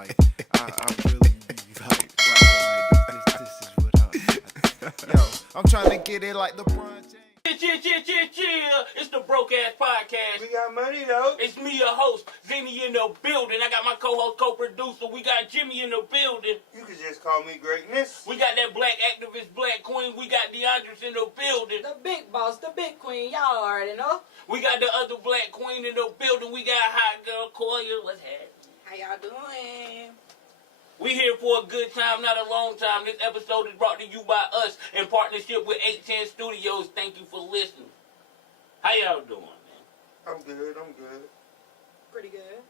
like, I really be like, rapping like this is what Yo, I'm trying to get it like LeBron James. It's the Broke Ass Podcast. We got money though. It's me, your host, Zinny in the building. I got my co-host, co-producer. We got Jimmy in the building. You could just call me Greatness. We got that black activist, black queen. We got DeAndre's in the building. The big boss, the big queen, y'all already know. We got the other black queen in the building. We got hot girl Koya. What's happening? How y'all doing? We here for a good time, not a long time. This episode is brought to you by us in partnership with 810 Studios. Thank you for listening. How y'all doing, man? I'm good. Pretty good.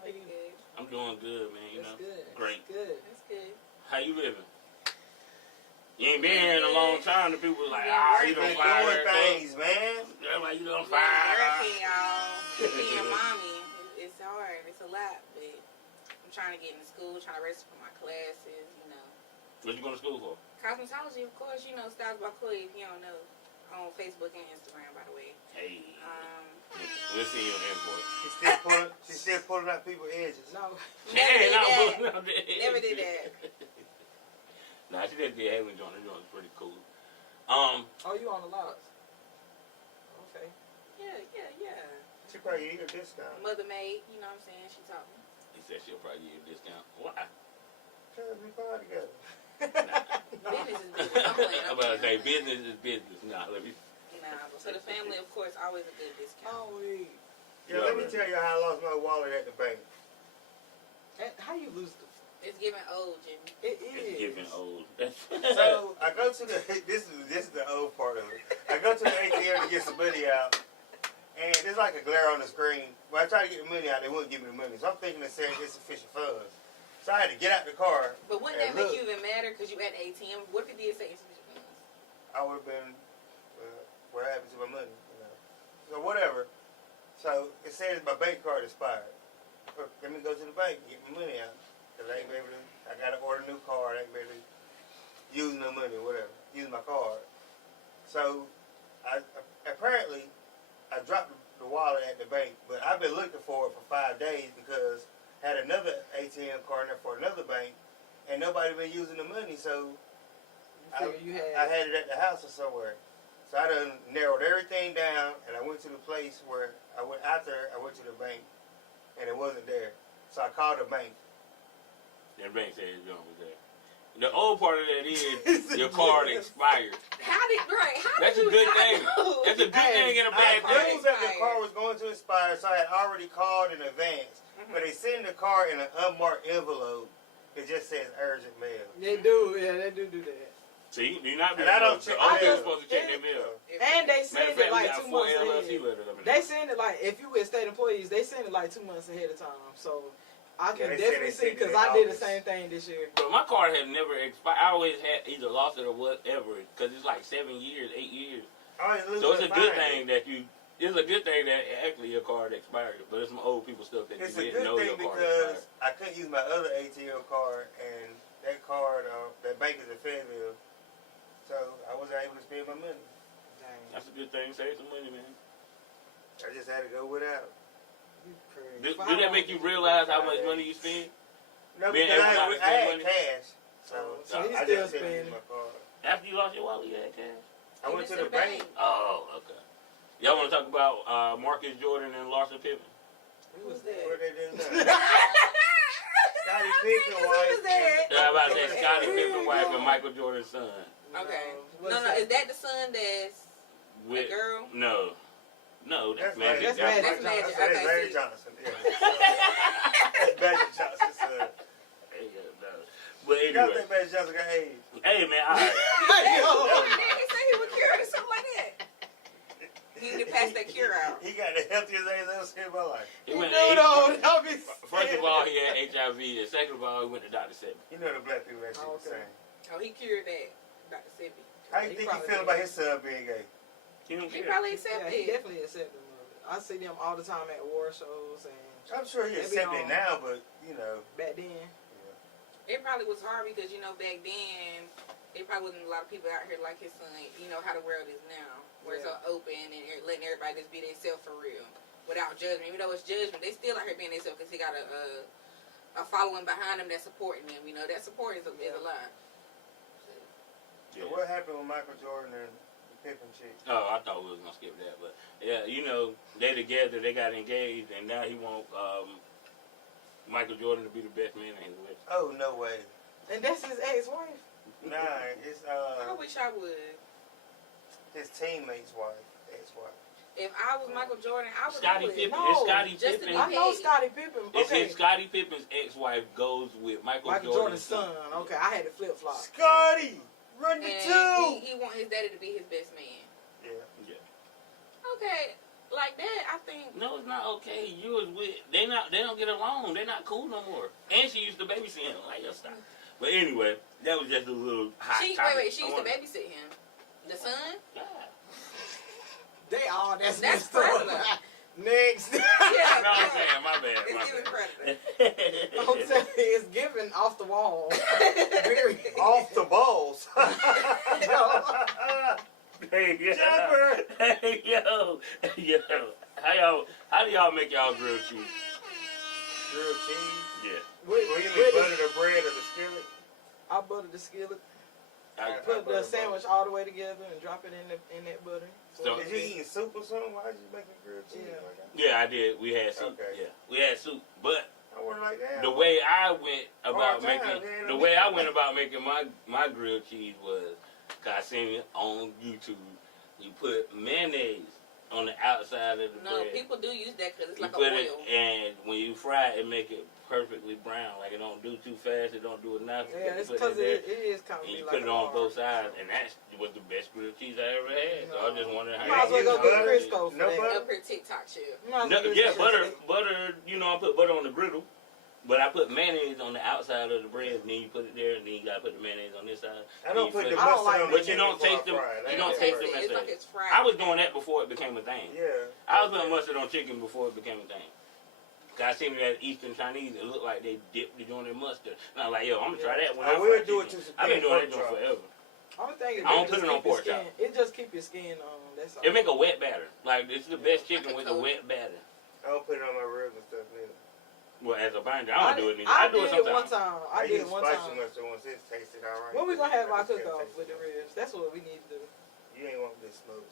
How you good? I'm doing good, man. You know, good. Great. That's good. How you living? You ain't been here in a long time. The people was like, you Been don't fire doing things, man. They're like, you don't Working, fire. y'all. Being a mommy, it's hard. It's a lot, but I'm trying to get into school, trying to register for my classes, you know. What you going to school for? Cosmetology, of course, you know, Styles by Chloe, if you don't know. On Facebook and Instagram, by the way. Hey. We'll see you on airport. She's still pulling out people's edges. No. Never did that. Nah, she just did Haley joint. Her joint is pretty cool. Oh, you on the lots? Okay. Yeah. She probably get a discount. Mother maid, you know what I'm saying? She taught me. He said she'll probably give you a discount. Why? Because we fine together. Business is business. I'm about to say business is business. Nah, let me. Nah, but for the family, of course, always a good discount. Oh, wait. Yeah, let me tell you how I lost my wallet at the bank. How you lose the... It's giving old, Jimmy. It is. It's giving old. So I go to the this is the old part of it. I go to the ATM to get some money out, and there's like a glare on the screen. When I try to get the money out, they wouldn't give me the money. So I'm thinking they're saying insufficient funds. So I had to get out the car. But wouldn't that make you even madder because you at ATM? What if it did say insufficient funds? I would have been, what happened to my money? You know? So whatever. So it says my bank card expired. Let me go to the bank and get my money out. Cause I ain't be able to, I gotta order a new card. I ain't be able to use no money or whatever. Use my card. So apparently I dropped the wallet at the bank, but I've been looking for it for 5 days because I had another ATM card there for another bank, and nobody been using the money, so I had it at the house or somewhere. So I done narrowed everything down, and I went to the place where I went to the bank, and it wasn't there. So I called the bank. That bank said his joint was there. The old part of that is your card expired. That's a good thing. That's a good thing and a bad I thing. knew that the car was going to expire, so I had already called in advance. But they send the car in an unmarked envelope. It just says urgent mail. They do, yeah, they do that. See, you're not. And I don't check. I'm supposed to check their mail. And they send it like 2 months ahead. Letters. They send it like, if you with state employees, they send it like 2 months ahead of time. So I can they definitely see, because I did the same thing this year. But my card has never expired. I always had either lost it or whatever, because it's like 7 years, 8 years. So it's a good thing that it's a good thing that actually your card expired. But it's some old people stuff that It's you a didn't good know thing your card because expired. I couldn't use my other ATM card, and that card, that bank is in Fayetteville. So I wasn't able to spend my money. Dang. That's a good thing. Save some money, man. I just had to go without. Do that make you realize how much money you spend? No, Being because able to I had spend money? cash. So he's I still just couldn't use spending. my card. After you lost your wallet, you had cash? I went to the bank. Oh, okay. Y'all want to talk about Marcus Jordan and Larsa Pippen? Who was that? What they did now? Scottie Pippen wife. Yeah, I'm about to say Scottie Pippen wife and Michael Jordan's son. Okay. No, is that the son that's a girl? No, that's Magic. That's Magic. That's Larry Johnson. Yeah. That's Magic Johnson's son. But You got anyway. that Magic Johnson got AIDS. Hey, man, all right. He said he was cured or something like that. He need to pass that cure out. He got the healthiest AIDS I've ever seen in my life. First of all, he had HIV, and second of all, he went to Dr. Sebi. You know the black people that shit the same. Oh, he cured that, Dr. Sebi. How you think he feel about his son being gay? He don't He care. probably accepted Yeah, he it. definitely accepted them. I see them all the time at war shows, and I'm sure he accepted it now, but you know. back then. It probably was hard because, you know, back then, there probably wasn't a lot of people out here like his son, you know, how the world is now. Where it's all open and letting everybody just be themselves for real. Without judgment. Even though it's judgment, they still out here being themselves because he got a a following behind them that's supporting them. You know, that support is a lot. So what happened with Michael Jordan and the Pippen chick? Oh, I thought we was gonna skip that, but yeah, you know, they together, they got engaged, and now he want Michael Jordan to be the best man in his life. Oh, no way. And that's his ex-wife. Nah, it's I wish I would. his teammate's wife, ex-wife. If I was Michael Jordan, I would Scottie do it. Pippen. No, It's Scottie just to Pippen. be I know Hey. Scottie Pippen. It's Okay. his Scottie Pippen's ex-wife goes with Michael Jordan's son. Okay, I had to flip flop. Scotty, run the And two. he want his daddy to be his best man. Yeah. Okay, like that, I think. No, it's not okay. You was with they don't get along. They're not cool no more. And she used to babysit him. Like, yo, stop. But anyway, that was just a little hot topic. Wait, she used to babysit him. The son? Yeah. They all that's That's messed up. prevalent. Next. Yeah, No, I'm saying, my bad. it's even predator. I'm telling you, it's given off the wall. Very Off the balls. Hey, yo. Jumper. Hey, yo. Yo. How do y'all make y'all grilled cheese? Grilled cheese. Yeah. Well, you mean butter the bread or the skillet? I butter the skillet, I, put the sandwich all the way together, and drop it in that butter. So- Did you eating soup or something? Why did you make a grilled cheese Yeah. like that? yeah, I did. We had soup. Okay. Yeah. We had soup. But I wasn't like that. the way I went about Hard time, making man. the way I went about making my grilled cheese was, 'cause I seen it on YouTube. You put mayonnaise on the outside of the No, bread. people do use that because it's You like a put it, oil. and when you fry it, make it perfectly brown. Like it don't do too fast. It don't do enough. Yeah, it's You put because there, it is kind of and you like put it a on hard- both sides, and that was the best grilled cheese I ever had. So I just wondered how You might as well you go use get butter. Crisco for No that. butter? Up here, TikTok shit. You might as No, well yeah, get butter. You know, I put butter on the griddle, but I put mayonnaise on the outside of the bread. And then you put it there, and then you gotta put the mayonnaise on this side. I don't put the I don't mustard like on it. the But you don't chicken taste them- before I fry it. you That don't ain't taste right. them as It's a- like it's fried. I was doing that before it became a thing. Yeah. I was putting mustard on chicken before it became a thing. 'Cause I seen it at Eastern Chinese. It looked like they dipped it on their mustard. And I'm like, yo, I'm gonna try that when I I will fry do it chicken. to some I've been doing that pork joint chops. forever. I'm thinking I don't just put it on keep your pork skin. chop. It just keep your skin on. That's all. It make a wet batter. Like it's the best chicken with a cold. wet batter. I don't put it on my ribs and stuff neither. Well, as a binder, I don't do it neither. I I do it did it one sometimes. time. I I did use it one spicy time. mustard once it tasted alright. When we gonna have our I just kept cook-off tasting with the it. ribs? That's what we need to do. You ain't want this smoke.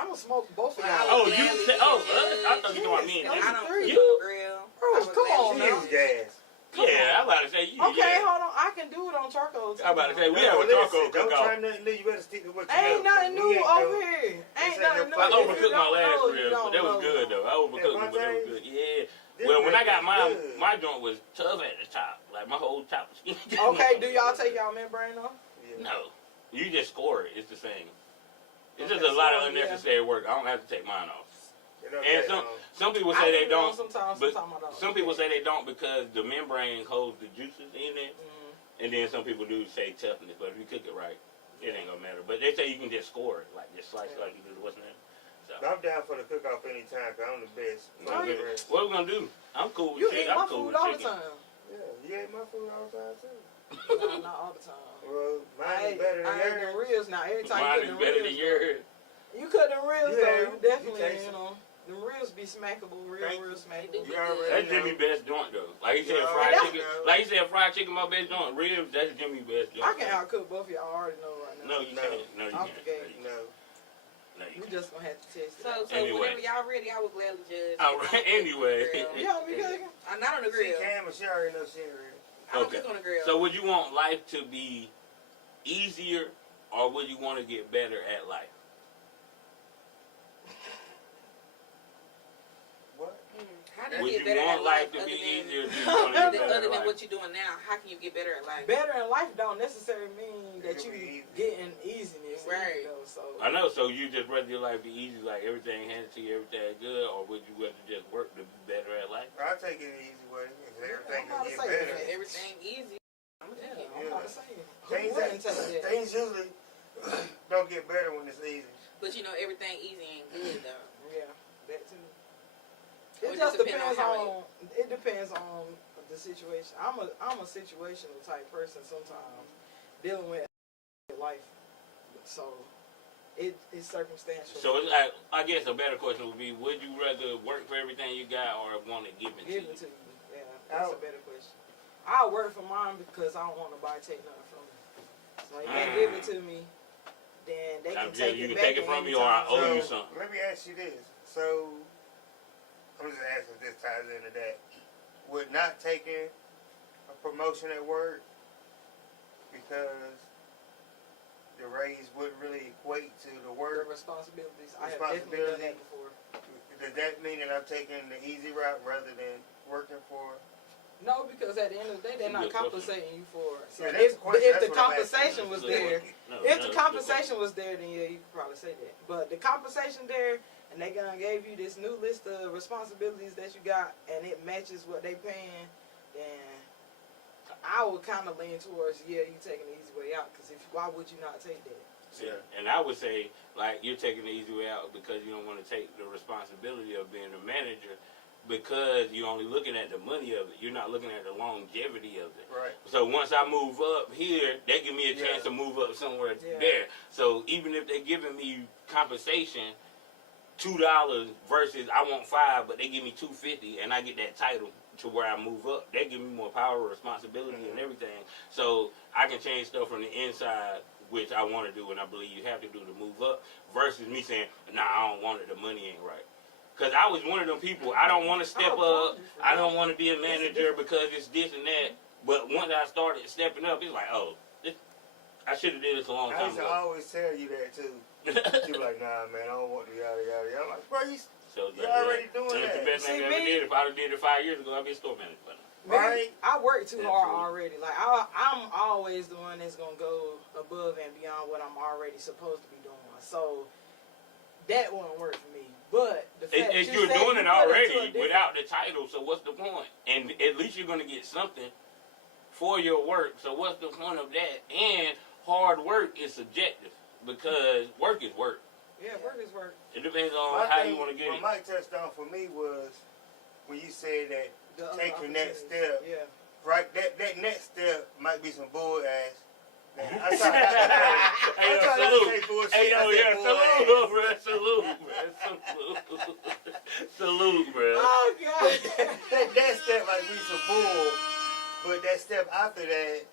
I'm gonna smoke both of I y'all. would Oh, you gladly said- eat oh, it. I thought you talking about me and Yes, I don't three. cook You? on the grill. Bruce, I would come gladly on eat now. She it. gas. Yeah, I'm about to say you. Okay, Yeah. hold on. I can do it on charcoal too. I'm about to say we No, have a listen, charcoal Don't cook-off. try nothing new. You better stick to what you Ain't know. nothing We new ain't over no- here. Ain't ain't nothing no new. I If If you overcooked my don't last know, you ribs, but don't they was know. good though. I overcooked them, but they was Montagne? good. Yeah. This Well, when I got is mine, good. my joint was tough at the top. Like my whole top was skinny. Okay, do y'all take y'all membrane off? Yeah. No. You just score it. It's the same. It's Okay, just a lot so, of unnecessary work. I don't have to take mine off. It don't And take long. some people I say do they it on don't. Sometimes, but sometimes I don't. Some people say they don't because the membrane holds the juices in it. And then some people do say toughness, but if you cook it right, it ain't gonna matter. But they say you can just score it, like just slice it like you do the what's name. So I'm down for the cook-off anytime, because I'm the best. Oh, I'm yeah. the best. what we gonna do? I'm cool with You chicken. eat my I'm cool food with all the chicken. time. Yeah, you ate my food all the time, too. No, not all the time. Well, mine I is better than ate them yours. ribs now. Every time Mine you is cook them better ribs, than yours. you cook them ribs Yeah, though. You definitely, you taste you it. know, them ribs be smackable, Thank real you. smackable. You already That's know. Jimmy best joint though. Like he said, Yeah, fried that's chicken. good. Like he said, fried chicken my best joint. Ribs, that's Jimmy best joint. I can outcook both of y'all. I already know right now. No, you No. can't. No, you Off can't. the gate. No. No, you We can't. just gonna have to test it. So, out. so Anyway. whenever y'all ready, I would gladly judge. All right, anyway. You don't be cooking? I'm not on the She grill. can, but she already knows she ain't ready. I don't Okay. cook on the grill. So would you want life to be easier, or would you want to get better at life? What? How do Would you you get better want at life life to other be than, easier? Or do you want to get better other at than life? what you're doing now? How can you get better at life? Better in life don't necessarily mean that It'll you be easy. getting easiness. Right. Though, so I know. So you just rather your life be easy, like everything handed to you, everything good, or would you rather just work to be better at life? I'll take it the easy way. If everything I'm about can to get say better. that. Everything easy. I'm gonna yeah, take it. I'm about to say it. Things, Who wouldn't take that? things usually don't get better when it's easy. But you know, everything easy ain't good though. Yeah, that too. Or It it just just depend depends on how on. It depends on the situation. I'm a situational type person sometimes, dealing with life. So it's circumstantial. So it's like, I guess a better question would be: would you rather work for everything you got, or want it given to Given you? to you. Yeah, that's a better question. I work for mine because I don't want nobody to take nothing from me. So if they give it to me, then they can take it back. You can take it from me, or I owe you something. Let me ask you this. So, I'm just asking if this ties into that. Would not taking a promotion at work because the raise wouldn't really equate to the work responsibilities? I have definitely done that before. Does that mean that I'm taking the easy route rather than working for? No, because at the end of the day, they're not compensating you for it. So Yeah, if the compensation was there, if the compensation was there, then yeah, you could probably say that. But the compensation there, and they gonna gave you this new list of responsibilities that you got, and it matches what they paying, then I would kind of lean towards, yeah, you taking the easy way out. Because why would you not take that? Yeah, and I would say, like, you're taking the easy way out because you don't want to take the responsibility of being a manager because you're only looking at the money of it. You're not looking at the longevity of it. Right. So once I move up here, they give me a chance to move up somewhere there. So even if they're giving me compensation, $2 versus I want $5, but they give me $2.50 and I get that title to where I move up. They give me more power, responsibility, and everything. So I can change stuff from the inside, which I want to do, and I believe you have to do to move up, versus me saying, nah, I don't want it, the money ain't right. Because I was one of them people, I don't want to step up, I don't want to be a manager because it's this and that, but once I started stepping up, it's like, oh, I should have did this a long time ago. I always tell you that, too. You're like, nah, man, I don't want to yada, yada, yada. I'm like, bro, you're already doing that. That's the best thing I ever did. If I did it 5 years ago, I'd be a store manager. Right. I work too hard already. Like I'm always the one that's gonna go above and beyond what I'm already supposed to be doing. So that won't work for me. But the fact if you're doing it already without the title, so what's the point? And at least you're gonna get something for your work. So what's the point of that? And hard work is subjective because work is work. Yeah, work is work. It depends on how you want to get it. What Mike touched on for me was when you said that take your next step. Yeah. Right? That next step might be some bull ass. Hey, salute, bro. Oh, God. that step might be some bull, but that step after that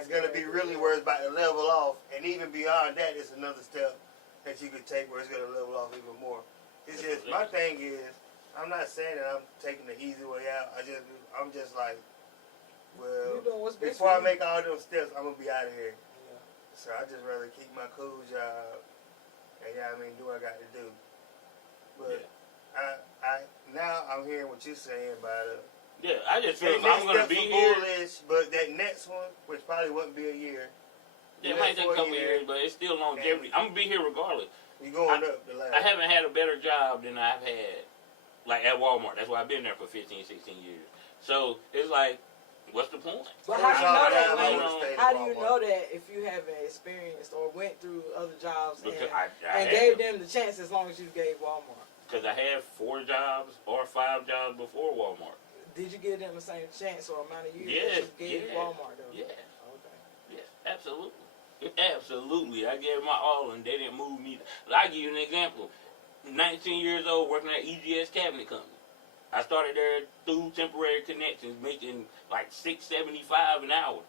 is going to be really where it's about to level off. And even beyond that, it's another step that you could take where it's going to level off even more. It's just, my thing is, I'm not saying that I'm taking the easy way out. I'm just like, well, before I make all those steps, I'm gonna be out of here. Yeah. So I just rather keep my cool job and do what I got to do. But I now I'm hearing what you're saying about it. Yeah, I just feel I'm gonna be here. Bullish, but that next one, which probably wouldn't be a year. Yeah, it might take a couple years, but it's still longevity. I'm gonna be here regardless. You're going up the ladder. I haven't had a better job than I've had. Like at Walmart. That's why I've been there for 15, 16 years. So it's like, what's the point? But how do you know that? How do you know that if you haven't experienced or went through other jobs and gave them the chance as long as you gave Walmart? Because I had 4 jobs or 5 jobs before Walmart. Did you give them the same chance or amount of years that you gave Walmart though? Yeah. Okay. Yes, absolutely. Absolutely. I gave my all and they didn't move me. I'll give you an example. 19 years old working at EGS Cabinet Company. I started there through temporary connections, making like $6.75 an hour,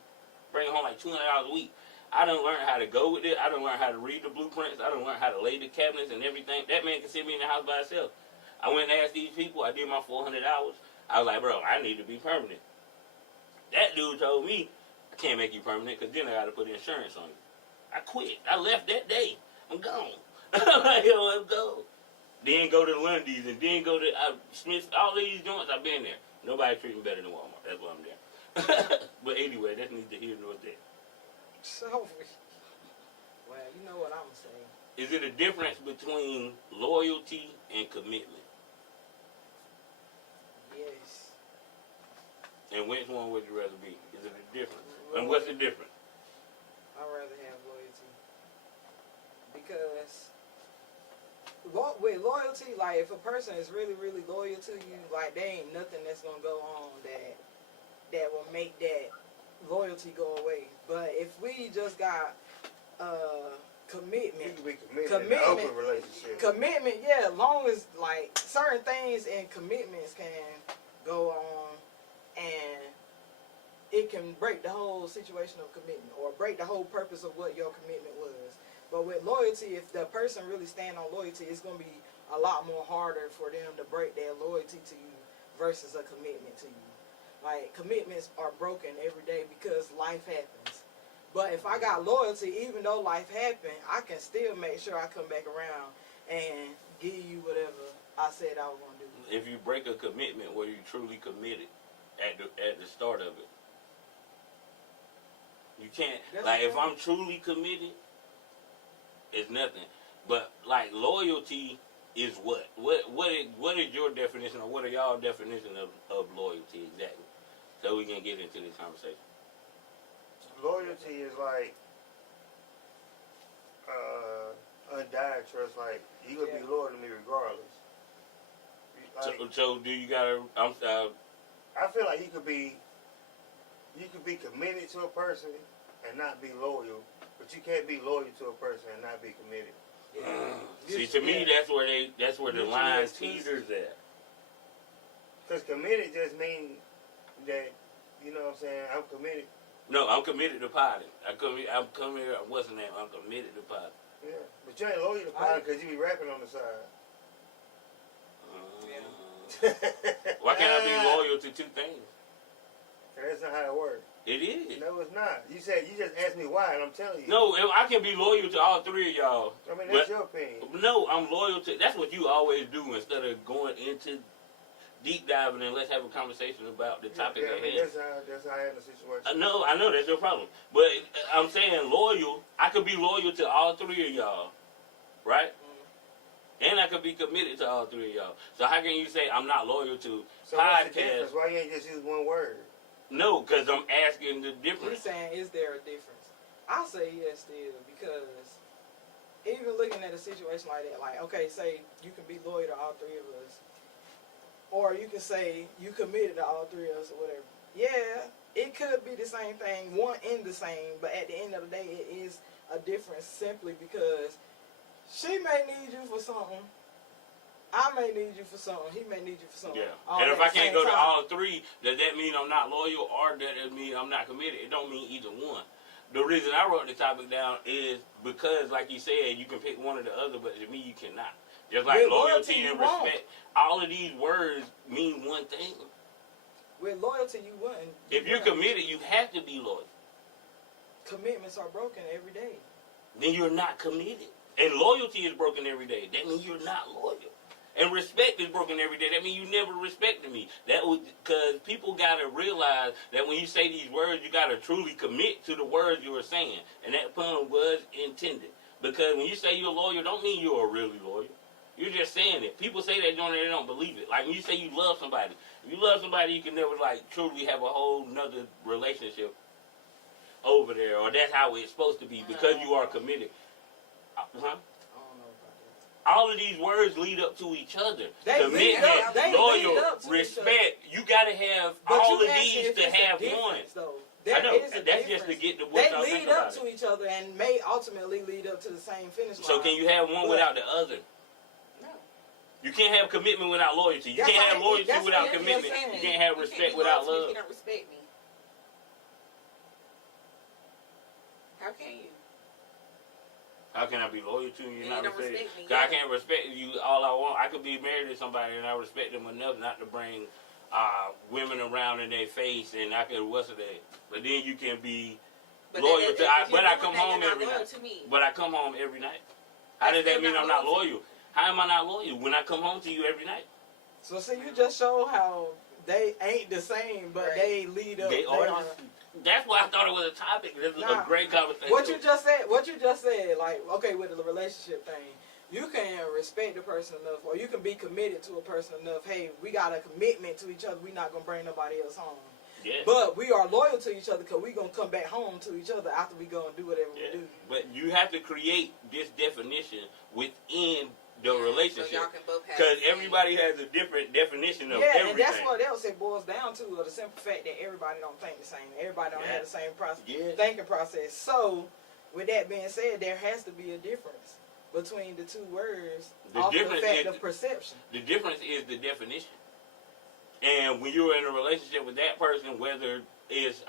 bringing home like $200 a week. I done learn how to go with it. I done learn how to read the blueprints. I done learn how to lay the cabinets and everything. That man can sit me in the house by himself. I went and asked these people. I did my 400 hours. I was like, bro, I need to be permanent. That dude told me, I can't make you permanent because then I got to put insurance on you. I quit. I left that day. I'm gone. I'm gone. Then go to Lundy's and then go to Smith's. All these joints, I've been there. Nobody treat me better than Walmart. That's why I'm there. But anyway, that's neither here nor there. So, well, you know what I'm saying. Is it a difference between loyalty and commitment? Yes. And which one would you rather be? Is it a difference? And what's the difference? I'd rather have loyalty. Because with loyalty, like if a person is really, really loyal to you, like there ain't nothing that's gonna go on that will make that loyalty go away. But if we just got commitment, in an open relationship. Commitment, yeah, long as like certain things and commitments can go on, and it can break the whole situation of commitment or break the whole purpose of what your commitment was. But with loyalty, if the person really stand on loyalty, it's going to be a lot more harder for them to break their loyalty to you versus a commitment to you. Like, commitments are broken every day because life happens. But if I got loyalty, even though life happened, I can still make sure I come back around and give you whatever I said I was going to do. If you break a commitment where you truly committed at the start of it, you can't. That's like, okay. if I'm truly committed, it's nothing. But like, loyalty is what? What is your definition, or what are y'all definition of loyalty exactly? So we can get into this conversation. Loyalty is like undying trust. Like, you gonna be loyal to me regardless. Like, So do you gotta? I feel like you could be committed to a person and not be loyal, but you can't be loyal to a person and not be committed. See, to me, that's where the line teeters at. Because committed just means that, you know what I'm saying, I'm committed. No, I'm committed to potting. I'm committed. What's the name? I'm committed to potting. Yeah, but you ain't loyal to potting because you be rapping on the side. Why can't I be loyal to two things? That's not how it works. It is. No, it's not. You just asked me why, and I'm telling you. No, I can be loyal to all three of y'all. I mean, that's your opinion. No, I'm loyal to. That's what you always do instead of going into deep diving and let's have a conversation about the topic at hand. That's how I handle the situation. I know that's your problem. But I'm saying loyal. I could be loyal to all three of y'all, right? And I could be committed to all three of y'all. So how can you say I'm not loyal to So what's the podcast? difference? Why you ain't just use one word? No, because I'm asking the difference. He's saying, is there a difference? I'll say yes still, because even looking at a situation like that, like, okay, say you can be loyal to all three of us, or you can say you committed to all three of us or whatever. Yeah, it could be the same thing, one and the same, but at the end of the day, it is a difference simply because she may need you for something. I may need you for something. He may need you for something. Yeah. And if I can't go to all three, does that mean I'm not loyal, or does it mean I'm not committed? It don't mean either one. The reason I wrote the topic down is because, like you said, you can pick one or the other, but to me, you cannot. Just like With loyalty and won't. respect, all of these words mean one thing. With loyalty, you wouldn't. If you're committed, you have to be loyal. Commitments are broken every day. Then you're not committed. And loyalty is broken every day. That means you're not loyal. And respect is broken every day. That means you never respected me. Because people got to realize that when you say these words, you got to truly commit to the words you were saying. And that pun was intended. Because when you say you're loyal, don't mean you're really loyal. You're just saying it. People say that and they don't believe it. Like when you say you love somebody. If you love somebody, you can never truly have a whole nother relationship over there. Or that's how it's supposed to be because you are committed. All of these words lead up to each other. Commitment, loyal, respect. You got to have all of these to have one. I know. That's just to get the what y'all think about it. They lead up to each other and may ultimately lead up to the same finish line. So can you have one without the other? No. You can't have commitment without loyalty. You can't have loyalty without commitment. You can't have respect without love. You don't respect me. How can you? How can I be loyal to you and not don't respect respect you? me, Because I can't respect you all I want. I could be married to somebody and I respect them enough not to bring women around in their face and I could, what's it? But then you can be loyal to, but I come home every night. But I come home every night. How does that mean I'm not loyal? How am I not loyal when I come home to you every night? So see, you just show how they ain't the same, but they lead up. They are. That's why I thought it was a topic. This is a great conversation. What you just said, like, okay, with the relationship thing, you can respect the person enough, or you can be committed to a person enough. Hey, we got a commitment to each other. We're not gonna bring nobody else home. Yeah. But we are loyal to each other because we're gonna come back home to each other after we go and do whatever we do. But you have to create this definition within the relationship, so because everybody has a different definition of everything. And that's what else it boils down to, or the simple fact that everybody don't think the same. Everybody don't have the same thinking process. So, with that being said, there has to be a difference between the two words. The fact of perception. The difference is the definition. And when you're in a relationship with that person, whether is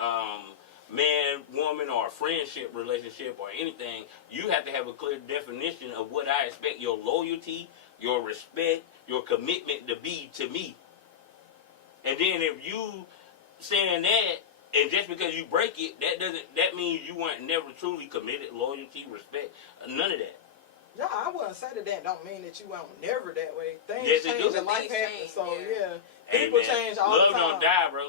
man, woman, or a friendship relationship or anything, you have to have a clear definition of what I expect your loyalty, your respect, your commitment to be to me. And then if you saying that, and just because you break it, that means you weren't never truly committed, loyalty, respect, none of that. No, I wouldn't say that don't mean that you weren't never that way. Things Yes, it change do. and life Things happens, change, so yeah. people Amen. change all Love the time. don't die, bro.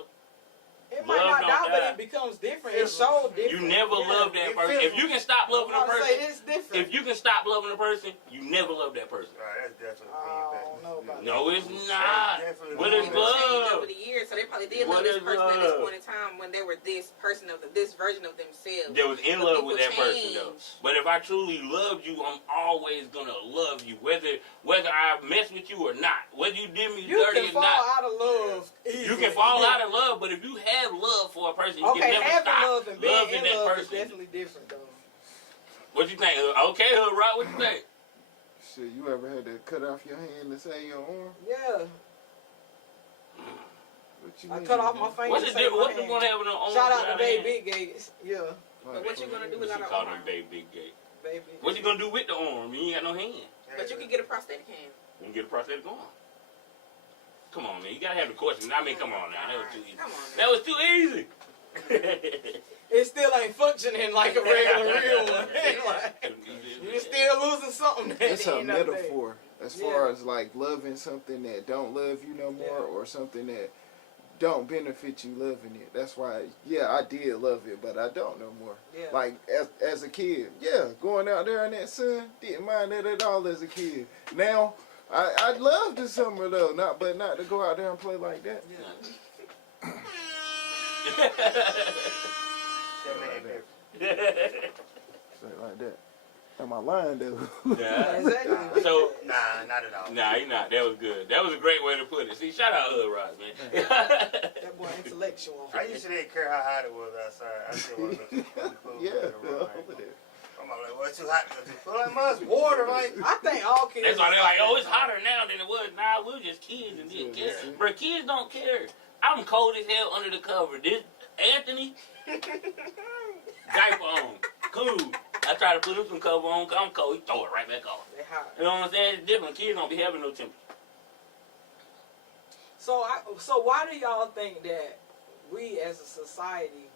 It Love might not don't die, but die. it becomes different. It shows different. You never love that person. If you can stop loving a person, it's different. if you can stop loving a person, you never love that person. Right, that's definitely I don't know about No, that. it's not. What is People change love? over the years, so they probably did What love this is person at love? this point in time when they were this person of this version of themselves. That was in But love people with that person, though. change. But if I truly loved you, I'm always gonna love you, whether I mess with you or not, whether you did me You dirty can or fall not. out of love easily. You can fall out of love, but if you have love for a person, you Okay, can never having stop love and being loving in that love is person. definitely different, though. What you think? Okay, Hood Rock, what you think? Shit, you ever had to cut off your hand to save your arm? Yeah. What you I mean, cut off man? my finger. What's to the save difference? my What's the hand. one having an arm? Shout out to without a Babe hand? Big Gates. Yeah. But what you gonna do She without an called him arm? Babe Big Gate. Baby. What you gonna do with the arm? You ain't got no hand. But you can get a prosthetic hand. You can get a prosthetic arm. Come on, man. You gotta have the question. I mean, come on now. That was too easy. Come on. That was too easy. It still ain't functioning like a regular real one. Like, you're still losing something. at It's the a end of the day. metaphor as far as like loving something that don't love you no more, or something that don't benefit you loving it. That's why, I did love it, but I don't no more. Yeah. Like as a kid, going out there in that sun, didn't mind that at all as a kid. Now I love the summer though, not to go out there and play like that. Yeah. Straight like that. Am I lying though? Yeah. Exactly. So, Nah, not at all. nah, he not. That was good. That was a great way to put it. See, shout out Hood Rock, man. That boy intellectual. I used to didn't care how hot it was outside. I still want to go to the pool. over there. I'm like, well, it's too hot to go to the pool. Like, man, it's water, like. I think all kids. That's why they're like, oh, it's hotter now than it was. Nah, we were just kids and didn't care. Bro, kids don't care. I'm cold as hell under the cover. This Anthony, diaper on, cool. I try to put him some cover on. I'm cold. He throw it right back off. They hot. You know what I'm saying? It's different. Kids don't be having no temperature. So why do y'all think that we as a society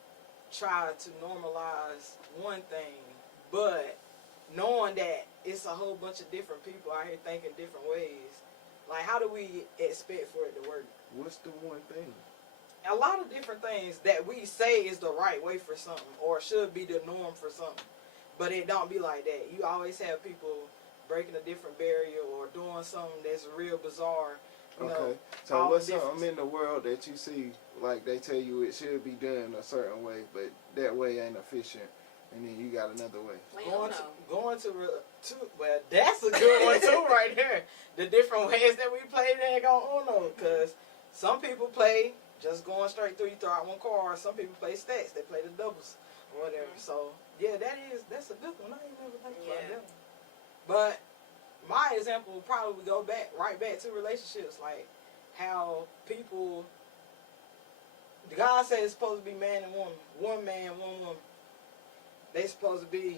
try to normalize one thing, but knowing that it's a whole bunch of different people out here thinking different ways? Like, how do we expect for it to work? What's the one thing? A lot of different things that we say is the right way for something, or should be the norm for something, but it don't be like that. You always have people breaking a different barrier or doing something that's real bizarre. You know, Okay, so all what's the difference. something in the world that you see, like they tell you it should be done a certain way, but that way ain't efficient, and then you got another way? Going to well, that's a good one too right there. The different ways that we play that on Uno, because some people play just going straight through, you throw out one card. Some people play stacks, they play the doubles or whatever. So yeah, that's a good one. I ain't never think about that. But my example would probably go right back to relationships, like how people. God said it's supposed to be man and woman, one man, one woman. They supposed to be,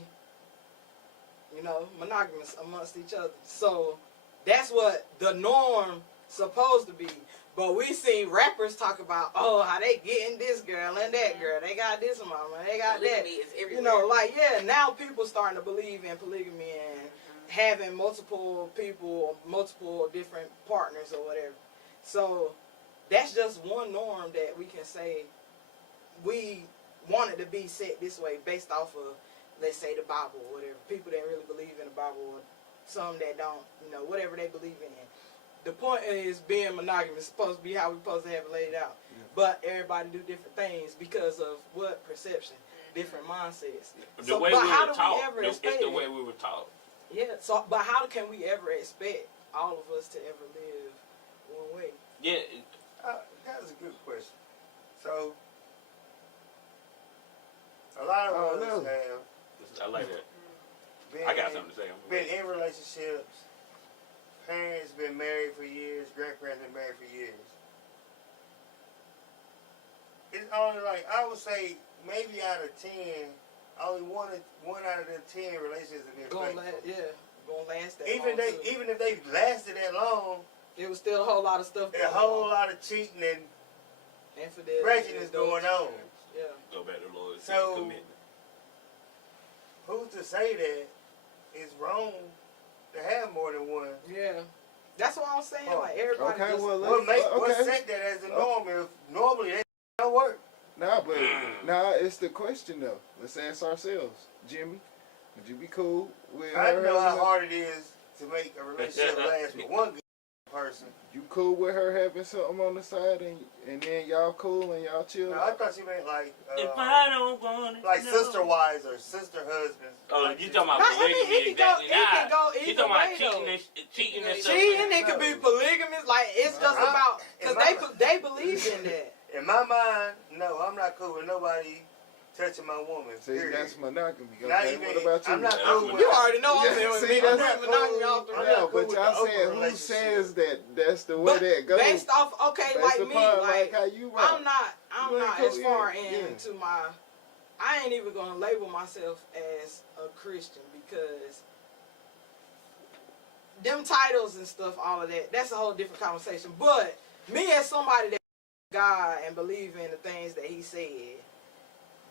monogamous amongst each other. So that's what the norm supposed to be. But we see rappers talk about, how they getting this girl and that girl. They got this mama, they got that. Is everywhere. Now people starting to believe in polygamy and having multiple people, multiple different partners or whatever. So that's just one norm that we can say we want it to be set this way based off of, let's say, the Bible or whatever. People that really believe in the Bible, or some that don't, whatever they believe in. The point is being monogamous is supposed to be how we're supposed to have it laid out. Yeah. But everybody do different things because of what perception, different mindsets. The way we were taught. It's the way we were taught. Yeah. So, but how can we ever expect all of us to ever live one way? Yeah. That's a good question. So, a lot of us have. I like that. I got something to say. Been in relationships. Parents been married for years. Grandparents been married for years. It's only like I would say maybe out of 10, only one out of the 10 relationships have been Gonna faithful. gonna last that Even long. even if they lasted that long, it was still a whole lot of stuff. a whole lot of cheating and infidelity, prejudice going on. Yeah. Go back to loyalty, So, commitment. Who's to say that it's wrong to have more than one? Yeah. That's what I'm saying. Oh, like everybody. okay, just, well, What set that as a norm if normally that don't work? Nah, but it's the question though. Let's ask ourselves, Jimmy. Would you be cool with her? I know how having hard it is to make a relationship last with one good person. You cool with her having something on the side and then y'all cool and y'all chill? No, I thought she meant like If I don't want it, like no. sister wives or sister husbands. Oh, Like you this. talking about No, I mean, polygamy? it can go- Exactly. it can go You either talking about way, cheating and stuff? cheating, it could be polygamous. Like it's just Uh-huh. about because In they believe in that. In my mind, no, I'm not cool with nobody touching my woman. See, period. that's monogamy. Okay, Not even. what about you? I'm not Yeah, cool with. You already know I'm Yeah, in with see, me. that's I'm not monogamy cool. off the I'm rip. Yeah, cool but with y'all the open saying who relationship. says that that's the way But that goes? based off, okay, Based like me, upon, like how you rock. I'm You not ain't as cool, far yeah. into my. I ain't even gonna label myself as a Christian because them titles and stuff, all of that, that's a whole different conversation. But me as somebody that God and believe in the things that He said,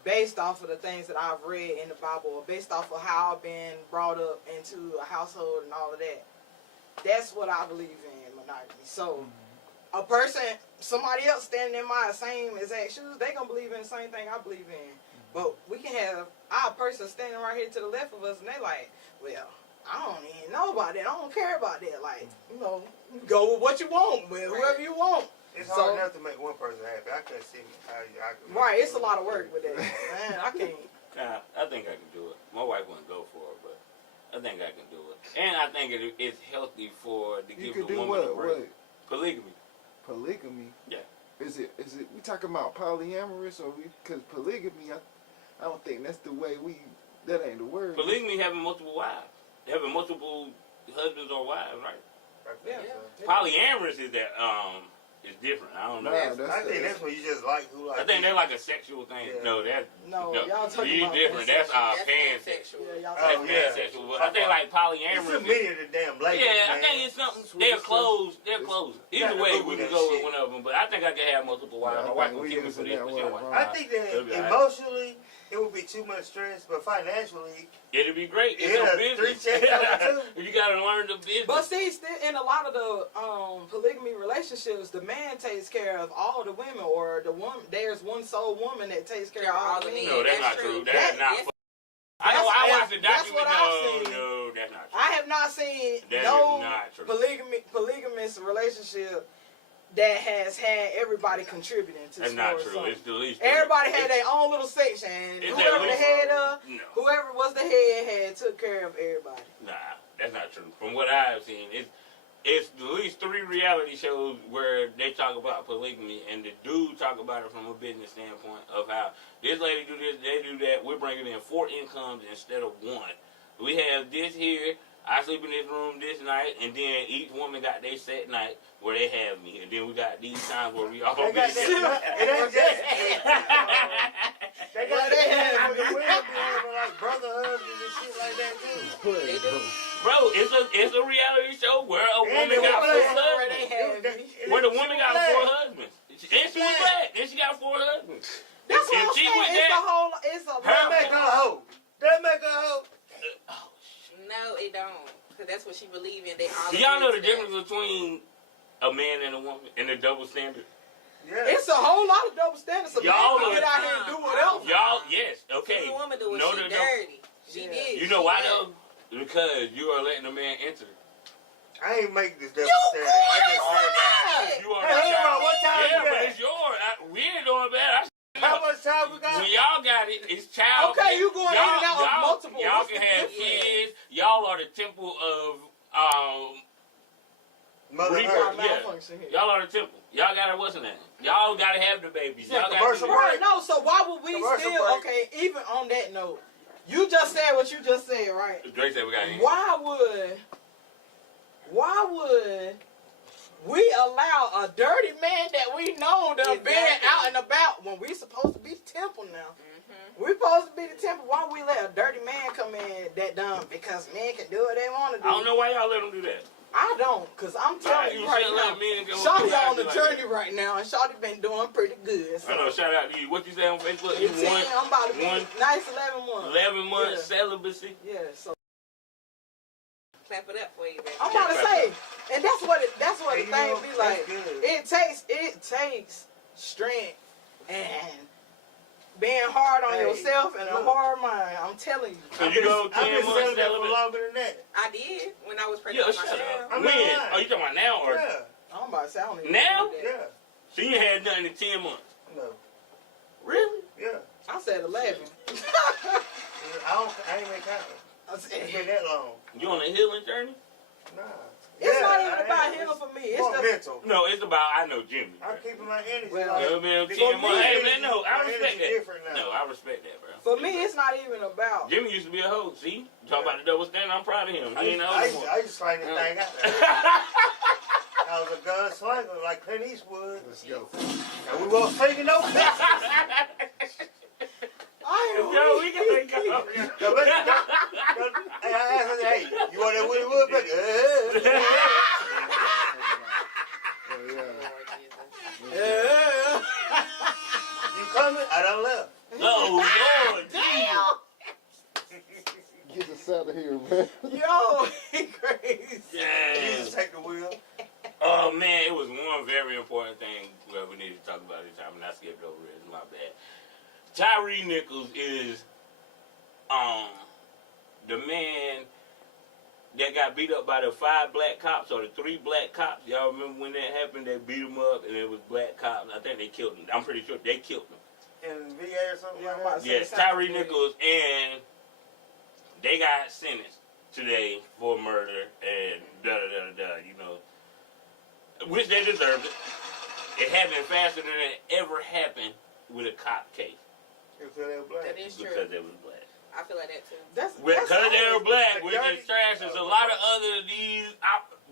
based off of the things that I've read in the Bible, or based off of how I've been brought up into a household and all of that, that's what I believe in, monogamy. So a person, somebody else standing in my same exact shoes, they gonna believe in the same thing I believe in. But we can have our person standing right here to the left of us, and they like, well, I don't even know about that. I don't care about that. Like, you know, go with what you want, with whoever you want. It's hard enough to make one person happy. I couldn't see how I could. Right, it's a lot of work with that. Man, I can't. I think I can do it. My wife wouldn't go for it, but I think I can do it. And I think it's healthy to You give could the do woman a what? break. What? Polygamy. Polygamy? Yeah. Is it? We talking about polyamorous or because polygamy? I don't think that's the way we. That ain't the word. Polygamy having multiple wives, having multiple husbands or wives, right? Yeah. Polyamorous is that is different. I don't know. Nah, I think that's when you just like who like. I think they're like a sexual thing. Yeah. No, that's No, y'all talking you about different. That's That's pansexual. Yeah, y'all That's Oh, talking yeah. pansexual. But I think like It's polyamorous. too many of the damn labels. Yeah, I man. think it's something. Sweet They're stuff. closed. They're closed. Either Gotta way, Google we can that go with shit. one of them. But I think I can have multiple wives. Yeah, I My wife think will we kill me for using this, that but she'll word watch. wrong. I think that It'll be all right. emotionally it would be too much stress, but financially, It'll be great. It's Yeah, a business. 3 checks on it, You gotta learn the business. But see, still in a lot of the polygamy relationships, the man takes care of all the women, or the woman. There's one sole woman that takes care of all the men. No, that's not That's true. true. That's not. Yes. I watched the That's documentary. what I've seen. No, that's not true. I have not seen That no is not true. polygamous relationship that has had everybody contributing to That's the not story. true. So It's the least. everybody had their own little section, and It's whoever at the least- head of, No, whoever was the head took care of everybody. nah, that's not true. From what I've seen, it's at least 3 reality shows where they talk about polygamy, and the dude talk about it from a business standpoint of how this lady do this, they do that. We're bringing in 4 incomes instead of 1. We have this here. I sleep in this room this night, and then each woman got their set night where they have me, and then we got these times where we all they be got together. that. It ain't just. They got They that. have- The women be having like brother husbands and shit like that too. They do. Bro, it's a reality show where a And woman they got were 4 black. Where husbands. they have Where the woman got 4 black. husbands. And she was black. And she got 4 husbands. That's what If I'm she saying. with It's that- a whole. It's a. That make her a hoe. That make her a hoe. Oh, No, it don't. Because that's what she believe in. They all do y'all know the agree to that. difference between a man and a woman and the double standard? Yeah. It's a whole lot of double standards. A man Y'all can know- get out here and do whatever. Y'all, yes, okay. The woman do it. Know She the- dirty. She Yeah. did. You know She why did. though? Because you are letting a man enter. I ain't make this double You standard. I just going said that. on You are Hey, the hold on, child. what time Yeah, we but at? it's yours. We ain't doing bad. How much time we got? When y'all got it, it's child. Okay, you going in and out of multiple. Y'all What's can the have difference? kids. Y'all are the temple of Mother Rebirth. Earth. Yeah. Malfunction here. Y'all are the temple. Y'all gotta what's the name? Y'all gotta have the babies. Yeah, Y'all gotta commercial do break. Right, no, so why would we Commercial still, break. okay, even on that note, you just said what you just said, right? Drake said we got Why would we allow a dirty man that we know to be out and about when we supposed to be the temple now. We supposed to be the temple. Why we let a dirty man come in that dumb? Because men can do what they want to do. I don't know why y'all let them do that. I don't, because I'm telling you right now, Shawty on the journey right now, and Shawty been doing pretty good. So. I know, shout out to you. What you say on Facebook? You I'm about to be nice 11 months. 11 months celibacy? Yeah, so. Clap it up for you, baby. I'm about to say, and that's what the thing be like. It takes strength and being hard on yourself and a hard mind. I'm telling you. So you go 10 I've been months celibate for celibate? longer than that. I did when I was pregnant with myself. I'm When? not lying. Oh, you talking about now or? Yeah. I'm about to say, I don't even Now? know that. Yeah. So you ain't had nothing in 10 months? No. Really? Yeah. I said 11. I ain't make count. It's been that long. You on a healing journey? Nah. It's not even about him for me. It's more just mental. No, it's about, I know Jimmy. I'm keeping my energy. Well, You know what I mean? For 10 months. me, Hey, man, no, I my respect energy that. different now. No, I respect that, bro. for me. It's not even about. Jimmy used to be a hoe. See? Talk about the double standard. I'm proud of him. He ain't a hoe I no more. used to slang this thing out. I was a gunslinger like Clint Eastwood. Let's go. And we weren't faking no pictures. Yo, we gotta go. Hey, I asked her, hey, you want that Willie Woodpecker? Yeah. You coming? I done left. No, Lord, damn. Get us out of here, man. Yo, he crazy. Jesus, take the wheel. Oh man, it was one very important thing that we needed to talk about this time, and I skipped over it. It's my bad. Tyree Nichols is the man that got beat up by the 5 black cops or the 3 black cops. Y'all remember when that happened? They beat him up, and it was black cops. I think they killed him. I'm pretty sure they killed him. In VA or something Yeah, like that? Yes, Tyree Nichols, and they got sentenced today for murder and da-da-da-da-da, you know, which they deserved it. It happened faster than it ever happened with a cop case. Because they were black. That is true. Because they was black. I feel like that too. Because they were black, the which is trash. There's a lot of other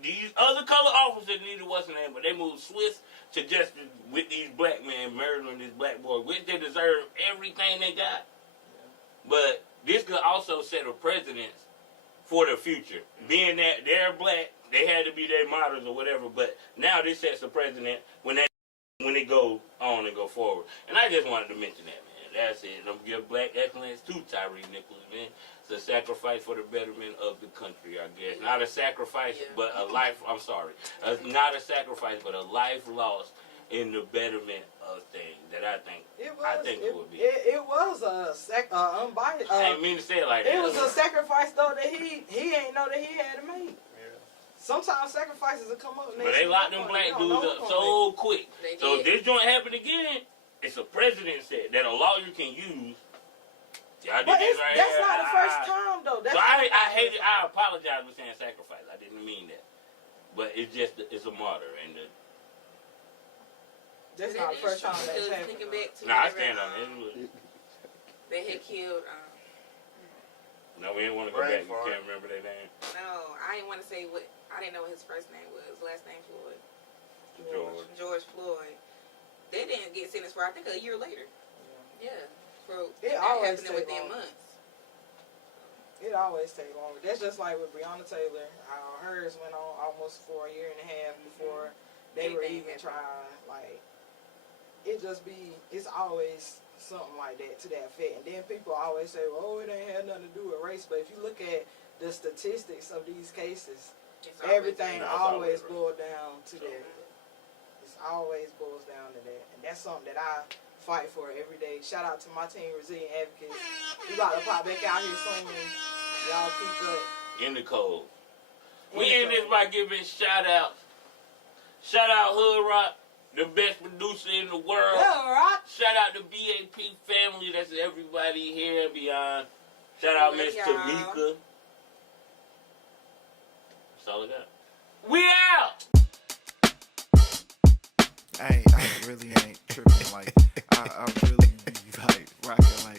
these other color officers needed what's in there, but they moved swift to justice with these black men murdering this black boy, which they deserve everything they got. But this could also set a precedent for the future. Being that they're black, they had to be their models or whatever, but now this sets a precedent when they go on and go forward. And I just wanted to mention that, man. That's it. And I'm going to give black excellence to Tyree Nichols, man. It's a sacrifice for the betterment of the country, I guess. Not a sacrifice, but a life, I'm sorry. Not a sacrifice, but a life lost in the betterment of things that I think it would be. It was a unbiased. I didn't mean to say it like that. It was a sacrifice, though, that he ain't know that he had to make. Sometimes sacrifices will come up. But they locked them black dudes up so quick. So if this joint happen again, it's a precedent set that a lawyer can use. Y'all did this right that's here. not the first time, though. So I hate it. I apologize for saying sacrifice. I didn't mean that. But it's just, it's a martyr. And that's not the first time that's happened. I stand on it. They had killed. No, we didn't want to go back. You can't remember their name. No, I didn't want to say what. I didn't know what his first name was. Last name Floyd. George Floyd. They didn't get sentenced for, I think, a year later. Yeah. For it always happening within months. It always take longer. That's just like with Breonna Taylor. Hers went on almost for a year and a half before they were even trying. Like, it's always something like that to that effect. And then people always say, well, it ain't had nothing to do with race. But if you look at the statistics of these cases, everything always boils down to that. It always boils down to that. And that's something that I fight for every day. Shout out to my team, Resilient Advocates. We about to pop back out here soon. Y'all keep up. In the cold. We end this by giving shout outs. Shout out Hood Rock, the best producer in the world. Hood Rock. Shout out the BAP family. That's everybody here and beyond. Shout out Miss Tamika. That's all I got. We out! I really ain't tripping. Like, I really be like rocking